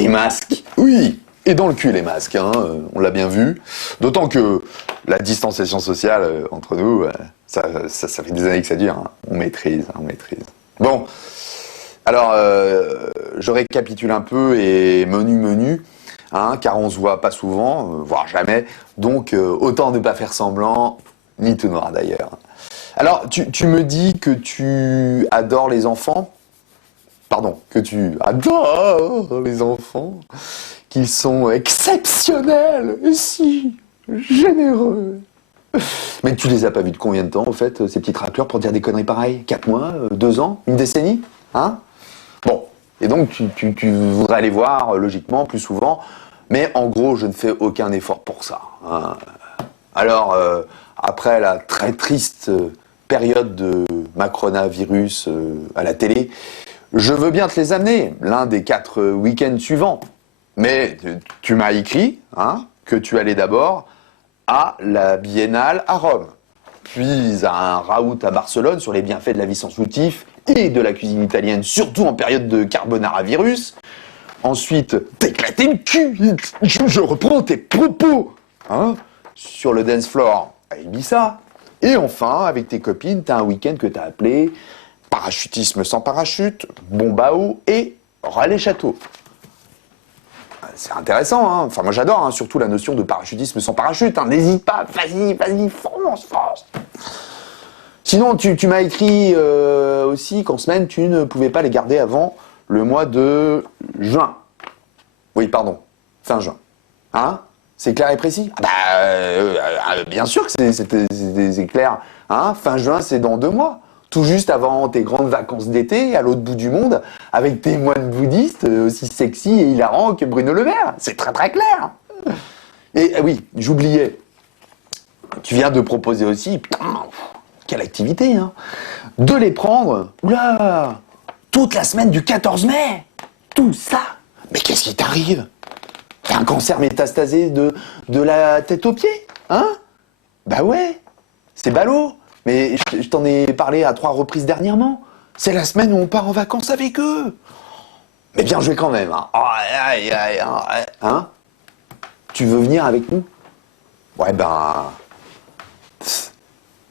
les masques, oui, et dans le cul les masques, hein, on l'a bien vu. D'autant que la distanciation sociale entre nous, ça fait des années que ça dure, hein. On maîtrise, on maîtrise. Bon, alors je récapitule un peu et menu, hein, car on se voit pas souvent, voire jamais, donc autant ne pas faire semblant, ni tout noir d'ailleurs. Alors, tu me dis que tu adores les enfants? Pardon, que tu adores les enfants, qu'ils sont exceptionnels et si généreux. Mais tu les as pas vus de combien de temps, au fait, ces petits racleurs, pour dire des conneries pareilles? 4 mois, 2 ans, une décennie? Hein? Bon, et donc tu voudrais les voir, logiquement, plus souvent, mais en gros, je ne fais aucun effort pour ça, hein. Alors, après la très triste période de Macronavirus à la télé, je veux bien te les amener, l'un des 4 week-ends suivants. Mais tu m'as écrit, hein, que tu allais d'abord à la Biennale à Rome, puis à un raout à Barcelone sur les bienfaits de la vie sans soutif et de la cuisine italienne, surtout en période de carbonara virus. Ensuite, t'éclater le cul, je reprends tes propos, hein, sur le dance floor à Ibiza. Et enfin, avec tes copines, t'as un week-end que t'as appelé parachutisme sans parachute, bombe à eau et rallye château. C'est intéressant, hein. Enfin, moi j'adore, hein, surtout la notion de parachutisme sans parachute, hein. N'hésite pas, vas-y, fonce. Sinon, tu m'as écrit aussi qu'en semaine, tu ne pouvais pas les garder avant le mois de juin. Oui, pardon, fin juin. Hein? C'est clair et précis? Bien sûr que c'est clair. Hein? Fin juin, c'est dans 2 mois. Tout juste avant tes grandes vacances d'été, à l'autre bout du monde, avec tes moines bouddhistes aussi sexy et hilarants que Bruno Le Maire. C'est très très clair. Et oui, j'oubliais. Tu viens de proposer aussi, putain, quelle activité, hein, de les prendre, oula, toute la semaine du 14 mai. Tout ça. Mais qu'est-ce qui t'arrive? T'as un cancer métastasé de la tête aux pieds, hein? Bah ouais, c'est ballot. Mais je t'en ai parlé à 3 reprises dernièrement. C'est la semaine où on part en vacances avec eux. Mais bien joué quand même, hein. Hein? Tu veux venir avec nous? Ouais, ben...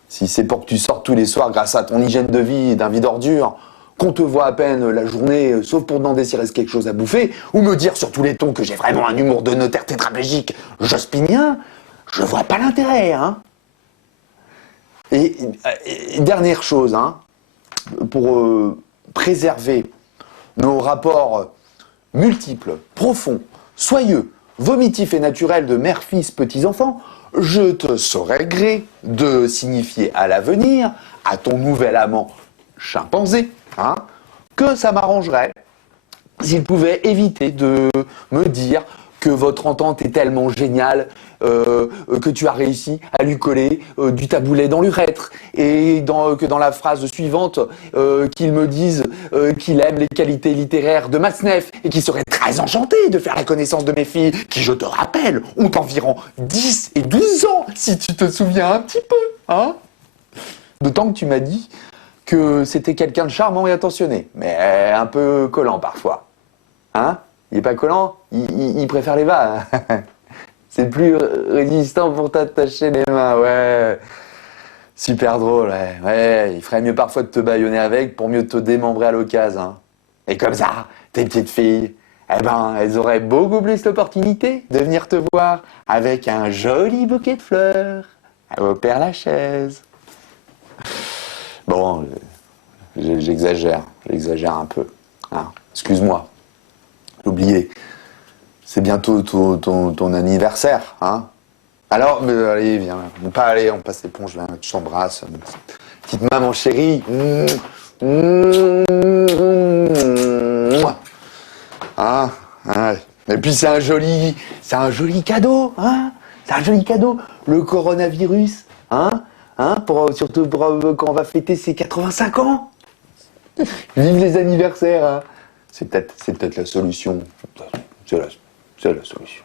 Si c'est pour que tu sortes tous les soirs grâce à ton hygiène de vie d'un vide ordure, qu'on te voit à peine la journée, sauf pour demander s'il reste quelque chose à bouffer, ou me dire sur tous les tons que j'ai vraiment un humour de notaire tétraplégique jospinien, je vois pas l'intérêt, hein. Et dernière chose, hein, pour préserver nos rapports multiples, profonds, soyeux, vomitifs et naturels de mère, fils, petits-enfants, je te saurais gré de signifier à l'avenir, à ton nouvel amant chimpanzé, hein, que ça m'arrangerait s'il pouvait éviter de me dire que votre entente est tellement géniale que tu as réussi à lui coller du taboulet dans l'urètre et que dans la phrase suivante, qu'il me dise qu'il aime les qualités littéraires de Matzneff et qu'il serait très enchanté de faire la connaissance de mes filles qui, je te rappelle, ont environ 10 et 12 ans, si tu te souviens un petit peu, hein. D'autant que tu m'as dit que c'était quelqu'un de charmant et attentionné, mais un peu collant parfois. Hein? Il est pas collant, il préfère les bas. C'est plus résistant pour t'attacher les mains, ouais. Super drôle, ouais. Il ferait mieux parfois de te bâillonner avec pour mieux te démembrer à l'occasion, hein. Et comme ça, tes petites filles, eh ben, elles auraient beaucoup plus l'opportunité de venir te voir avec un joli bouquet de fleurs au Père Lachaise. Bon, j'exagère un peu, hein. Excuse-moi. Oublié, c'est bientôt ton anniversaire, hein? Alors, allez, viens, allez, on passe l'éponge, viens, je t'embrasse, petite maman chérie. Hein? Ouais. Et puis c'est un joli cadeau, hein? C'est un joli cadeau, le coronavirus, hein? Surtout quand on va fêter ses 85 ans. Vive les anniversaires, hein? C'est peut-être la solution. C'est la solution.